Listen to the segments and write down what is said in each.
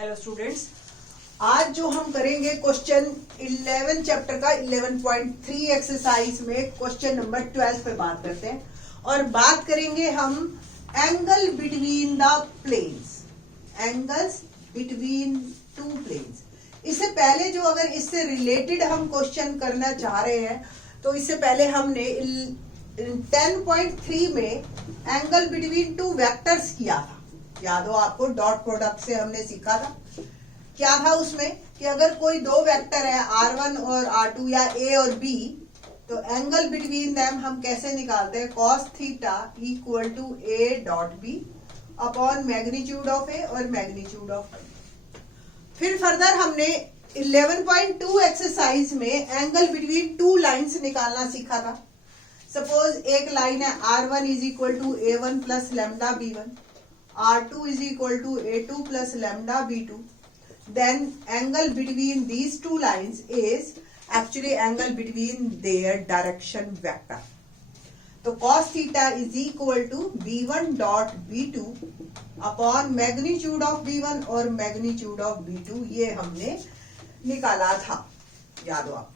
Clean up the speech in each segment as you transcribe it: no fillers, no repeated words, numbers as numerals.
Hello students, आज जो हम करेंगे क्वेश्चन 11 चैप्टर का 11.3 एक्सरसाइज में क्वेश्चन नंबर 12 पे बात करते हैं और बात करेंगे हम angle between the planes, angles between two planes. इससे पहले जो अगर इससे रिलेटेड हम क्वेश्चन करना चाह रहे हैं तो इससे पहले हमने 10.3 में एंगल बिटवीन टू वेक्टर्स किया था। याद हो आपको, डॉट प्रोडक्ट से हमने सीखा था। क्या था उसमें कि अगर कोई दो वेक्टर है R1 और R2 या A और B, तो एंगल बिटवीन देम हम कैसे निकालते हैं? cos theta equal to A dot B upon magnitude of A और मैग्नीट्यूड ऑफ B। फिर फर्दर हमने 11.2 एक्सरसाइज में एंगल बिटवीन टू लाइंस निकालना सीखा था। सपोज एक लाइन है R1 is equal to A1 plus lambda B1, R2 is equal to A2 plus lambda B2. Then angle between these two lines is actually angle between their direction vector. तो cos theta is equal to B1 dot B2 upon magnitude of B1 और magnitude of B2, ये हमने निकाला था। याद हो आप।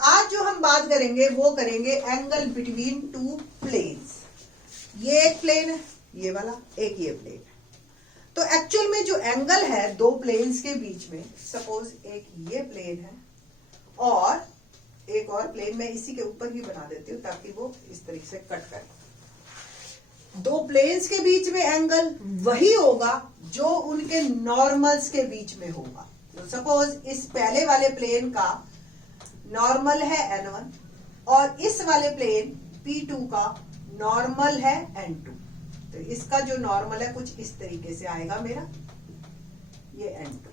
आज जो हम बात करेंगे वो करेंगे एंगल बिटवीन टू प्लेन्स। ये एक प्लेन है, ये वाला, एक ये प्लेन है। तो एक्चुअल में जो एंगल है दो प्लेन्स के बीच में, सपोज एक ये प्लेन है और एक और प्लेन, मैं इसी के ऊपर ही बना देती हूँ ताकि वो इस तरीके से कट करे। दो प्लेन्स के बीच में एंगल वही होगा जो उनके नॉर्मल्स के बीच में होगा। तो सपोज इस पहले वाले प्लेन का नॉर्मल है N1 और इस वाले प्लेन P2 का नॉर्मल है N2। तो इसका जो नॉर्मल है कुछ इस तरीके से आएगा मेरा, ये N2।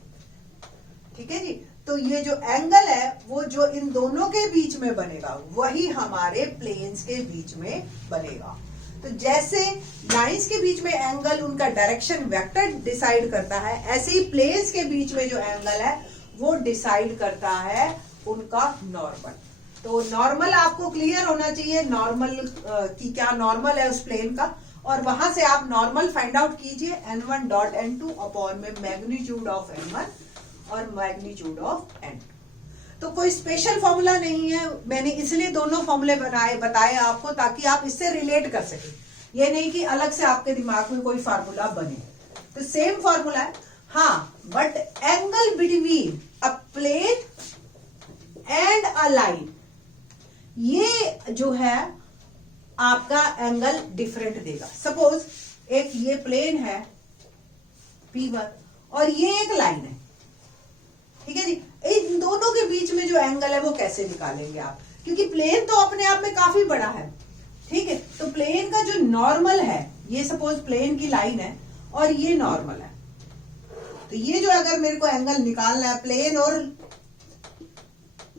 ठीक है जी। तो ये जो एंगल है वो जो इन दोनों के बीच में बनेगा वही हमारे प्लेन्स के बीच में बनेगा। तो जैसे लाइंस के बीच में एंगल उनका डायरेक्शन वेक्टर डिसाइड करता है, ऐसे ही प्लेन्स के बीच में जो एंगल है वो डिसाइड करता है उनका नॉर्मल। तो नॉर्मल आपको क्लियर होना चाहिए, नॉर्मल की क्या नॉर्मल है उस प्लेन का, और वहां से आप नॉर्मल फाइंड आउट कीजिए N1 डॉट N2 अपॉन में मैग्नीट्यूड ऑफ N1 और मैग्नीट्यूड ऑफ N2। तो कोई स्पेशल फॉर्मूला नहीं है, मैंने इसलिए दोनों फॉर्मूले बताए आपको ताकि आप इससे रिलेट कर सके। ये नहीं कि अलग से आपके दिमाग में कोई फार्मूला बने। तो सेम फॉर्मूला है, हाँ, but angle between a plane and a line, ये जो है आपका एंगल डिफरेंट देगा। सपोज एक ये प्लेन है P1 और ये एक लाइन है, ठीक है जी। इन दोनों के बीच में जो एंगल है वो कैसे निकालेंगे आप? क्योंकि प्लेन तो अपने आप में काफी बड़ा है, ठीक है। तो प्लेन का जो नॉर्मल है, ये सपोज प्लेन की लाइन है और ये नॉर्मल है, तो ये जो अगर मेरे को एंगल निकालना है प्लेन और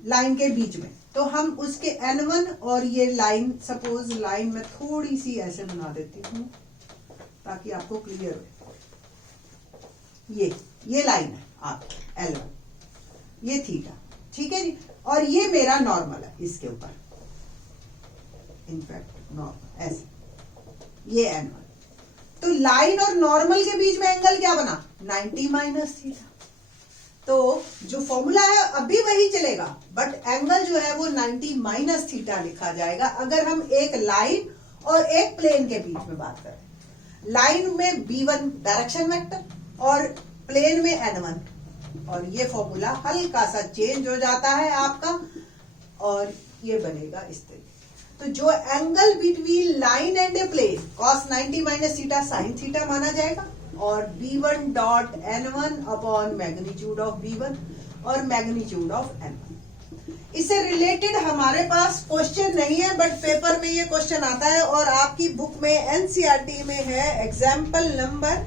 लाइन के बीच में, तो हम उसके N1 और ये लाइन, सपोज लाइन में थोड़ी सी ऐसे बना देती हूँ ताकि आपको क्लियर हो। ये लाइन है आप L1, ये थीटा, ठीक है जी। और ये मेरा नॉर्मल है इसके ऊपर, इनफैक्ट नॉर्मल ऐसे, ये N1। तो लाइन और नॉर्मल के बीच में एंगल क्या बना? 90 माइनस थीटा। तो जो फॉर्मूला है अभी वही चलेगा, बट एंगल जो है वो 90 माइनस थीटा लिखा जाएगा अगर हम एक लाइन और एक प्लेन के बीच में बात करें। लाइन में B1 डायरेक्शन वेक्टर और प्लेन में N1, और ये फॉर्मूला हल्का सा चेंज हो जाता है आपका और ये बनेगा इस तरीके। तो जो angle between line and a plane cos 90 minus theta sin theta माना जाएगा, और B1 dot N1 upon magnitude of B1 और मैग्नीट्यूड ऑफ N1। इससे रिलेटेड हमारे पास क्वेश्चन नहीं है, बट पेपर में ये क्वेश्चन आता है और आपकी बुक में NCERT में है example number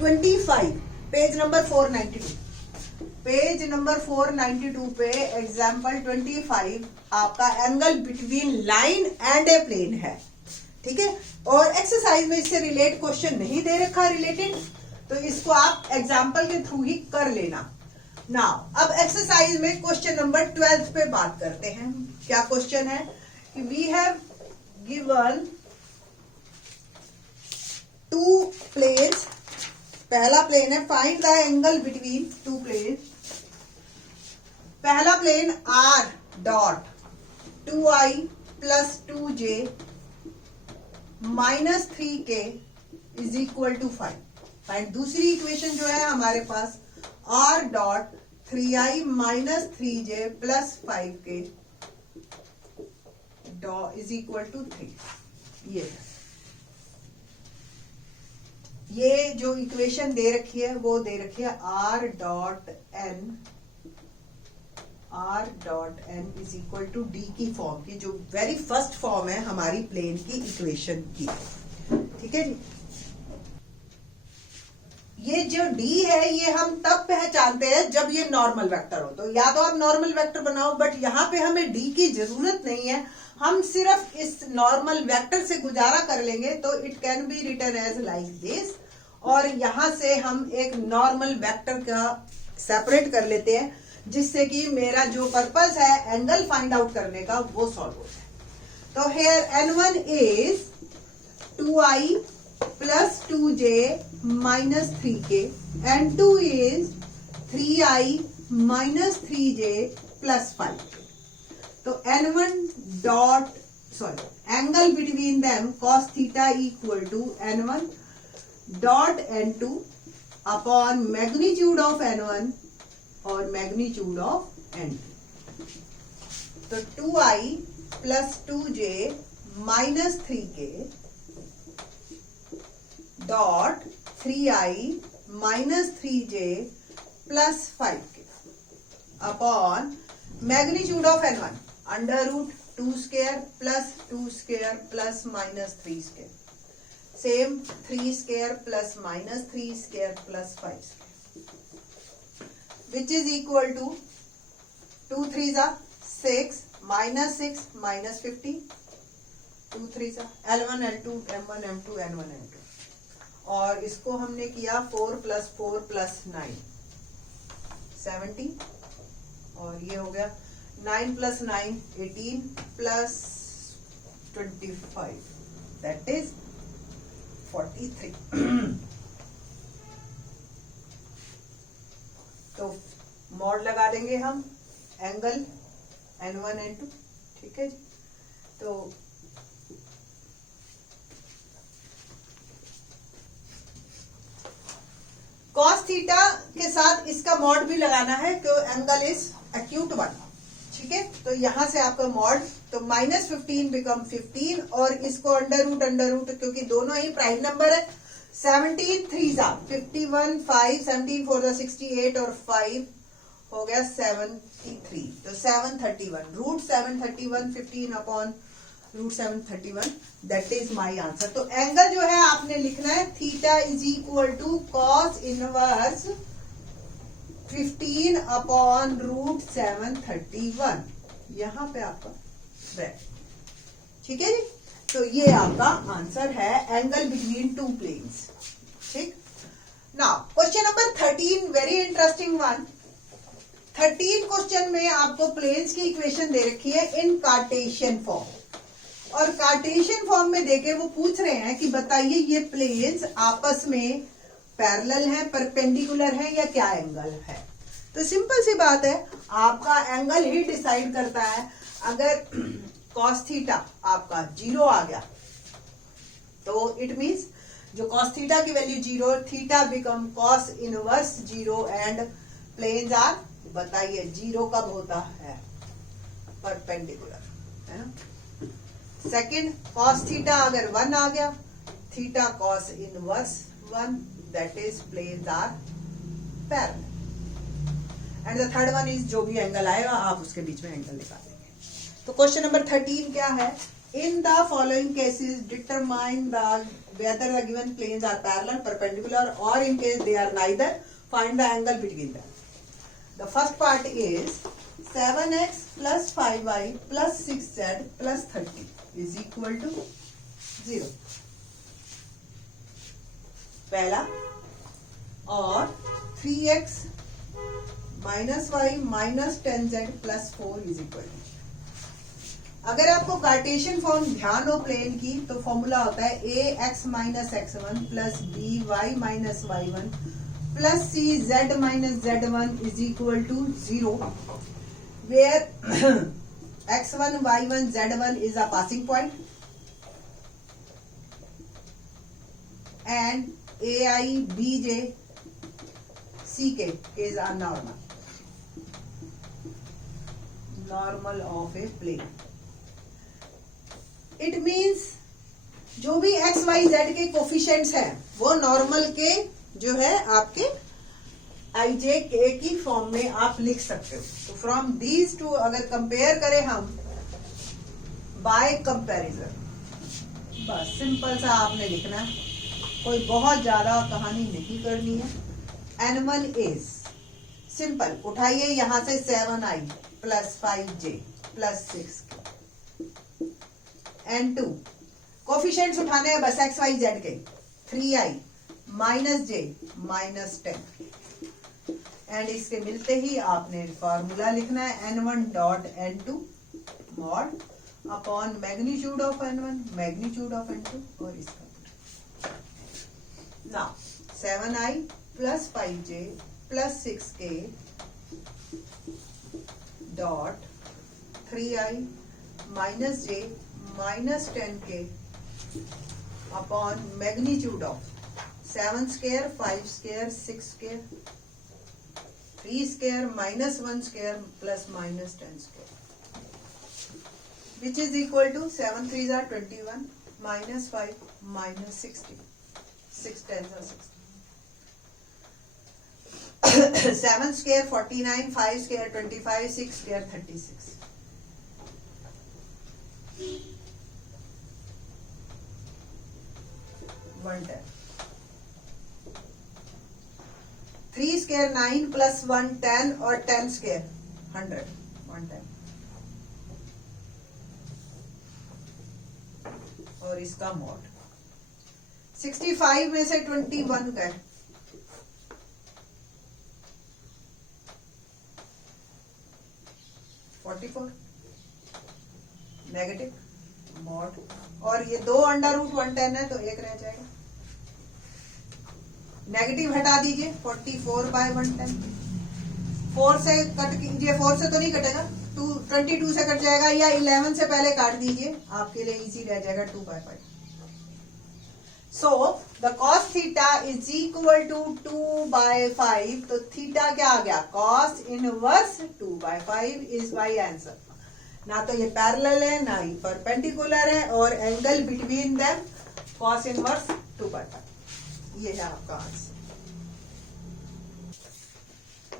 25, page number 492। Page number 492 पे एग्जाम्पल 25 आपका angle between line and a plane है, ठीक है। और एक्सरसाइज में इससे रिलेट क्वेश्चन नहीं दे रखा रिलेटेड, तो इसको आप एग्जाम्पल के थ्रू ही कर लेना। नाउ अब एक्सरसाइज में क्वेश्चन नंबर 12 पे बात करते हैं। क्या क्वेश्चन है कि we have given two planes पहला प्लेन है, find the angle between two plane. पहला plane r dot 2i plus 2j minus 3k is equal to 5। Find दूसरी इक्वेशन जो है हमारे पास r dot 3i minus 3j plus 5k is equal to 3। ये जो इक्वेशन दे रखी है वो दे रखी है r dot n is equal to D की फॉर्म की, जो वेरी फर्स्ट फॉर्म है हमारी प्लेन की इक्वेशन की। ठीक है जी। ये जो d है ये हम तब पहचानते हैं जब ये नॉर्मल वेक्टर हो, तो या तो आप नॉर्मल वेक्टर बनाओ, बट यहाँ पे हमें d की जरूरत नहीं है, हम सिर्फ इस नॉर्मल वेक्टर से गुजारा कर लेंगे। तो it can be written as like this, और यहां से हम एक नॉर्मल वेक्टर का सेपरेट कर लेते हैं, जिससे कि मेरा जो पर्पस है एंगल फाइंड आउट करने का वो सॉल्व हो जाए। तो here n1 is 2i plus 2j minus 3k, n2 is 3i minus 3j plus 5k। तो n1 dot angle between them cos theta equal to n1 dot n2 upon magnitude of n1 और magnitude of n2। तो 2i plus 2j minus 3k dot 3i minus 3j plus 5k upon magnitude of n1 under root 2 square plus 2 square plus minus 3 square, same 3 square plus minus 3 square plus 5 square, which is equal to 2 3 6 minus 6 minus 50, 2 3 L1 L2 M1 M2 N1 N2, और इसको हमने किया 4 plus 4 plus 9 70, और ये हो गया 9 plus 9 18 plus 25 that is 43। तो mod लगा देंगे हम एंगल n1 n2। ठीक है जी। तो cos थीटा के साथ इसका मॉड भी लगाना है, तो एंगल इज एक्यूट 1। ठीक है, तो यहां से आपका मॉड, तो माइनस 15 बिकम 15, और इसको अंडर रूट क्योंकि दोनों ही प्राइम नंबर है। 17 3 51 5 17 4 68 और 5 हो गया 73, तो 731 root 731 15 upon root 731 that is my answer. तो एंगल जो है आपने लिखना है theta is equal to cos inverse 15 upon root 731, यहां पे आपका ब्रैकेट। ठीक है जी। तो ये आपका आंसर है एंगल बिटवीन टू प्लेन्स। ठीक। Now question number 13, very interesting one. 13 question में आपको प्लेन्स की इक्वेशन दे रखी है इन कार्टेशियन फॉर्म, और कार्टेशियन फॉर्म में देके वो पूछ रहे हैं कि बताइए ये प्लेन्स आपस में पैरेलल है, परपेंडिकुलर है, या क्या एंगल है। तो सिंपल सी बात है, आपका एंगल ही डिसाइड करता है। अगर cos थीटा आपका 0 आ गया तो इट मींस जो cos थीटा की value 0, theta become cos inverse 0 and planes are, बताइए 0 कब होता है, परपेंडिकुलर, है ना। सेकंड, cos थीटा अगर 1 आ गया, theta cos inverse 1, that is planes are parallel. And the third one is जो भी एंगल आएगा आप उसके बीच में एंगल निकाल देंगे। तो क्वेश्चन नंबर 13 क्या है, in the following cases determine the whether the given planes are parallel, perpendicular, और in case they are neither find the angle between them. The first part is 7x plus 5y plus 6z plus 30 is equal to 0, पहला, और 3x minus y minus 10z plus 4 is equal to. अगर आपको Cartesian form ध्यान हो plane की तो formula होता है a x minus x one plus b y minus y one plus c z minus z one is equal to 0 where x1, y1, z1 is a passing point and ai, bj, ck is a normal of a plane. It means जो भी x, y, z के coefficients हैं वो normal के जो है आपके आई जे के की फॉर्म में आप लिख सकते हो. तो फ्रॉम दीज टू अगर कंपेयर करें हम बाय कंपैरिजन, बस सिंपल सा आपने लिखना है, कोई बहुत ज्यादा कहानी नहीं करनी है. n1 इज सिंपल, उठाइए यहां से 7i plus 5j plus 6 n2 coefficients उठाने हैं बस x y z के 3i minus j minus 10 and इसके मिलते ही आपने फॉर्मूला लिखना है n1 dot n2 mod upon magnitude of n1 magnitude of n2 और इसका now 7i plus 5j plus 6k dot 3i minus j minus 10k upon magnitude of 7 square 5 square 6 square 3 square minus 1 square plus minus 10 square which is equal to 7 3s are 21 minus 5 minus 60 6 10s are 60 7 square 49 5 square 25 6 square 36 110 3 square 9 plus 1 10 और 10 square 100 110 और इसका mod 65 में से 21 का है 44 negative mod और ये 2 under root 110 है तो 1 रह जाएगा. नेगेटिव हटा दीजिए 44 बाय 110 4 से कट कीजिए 4 से तो नहीं कटेगा 22 से कट जाएगा या 11 से पहले काट दीजिए आपके लिए इजी रह जाएगा 2 by 5. So the cos theta is equal to 2 by 5. तो थीटा क्या आ गया cos inverse 2 by 5 is my answer. ना तो ये पैरेलल है ना ही परपेंडिकुलर है और angle between them cos inverse 2 by 5. ये है आपका आंसर.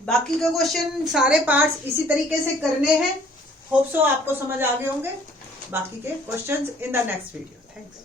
बाकी के क्वेश्चन सारे पार्ट्स इसी तरीके से करने हैं. होप सो आपको समझ आ गए होंगे. बाकी के questions in the next video. Thanks.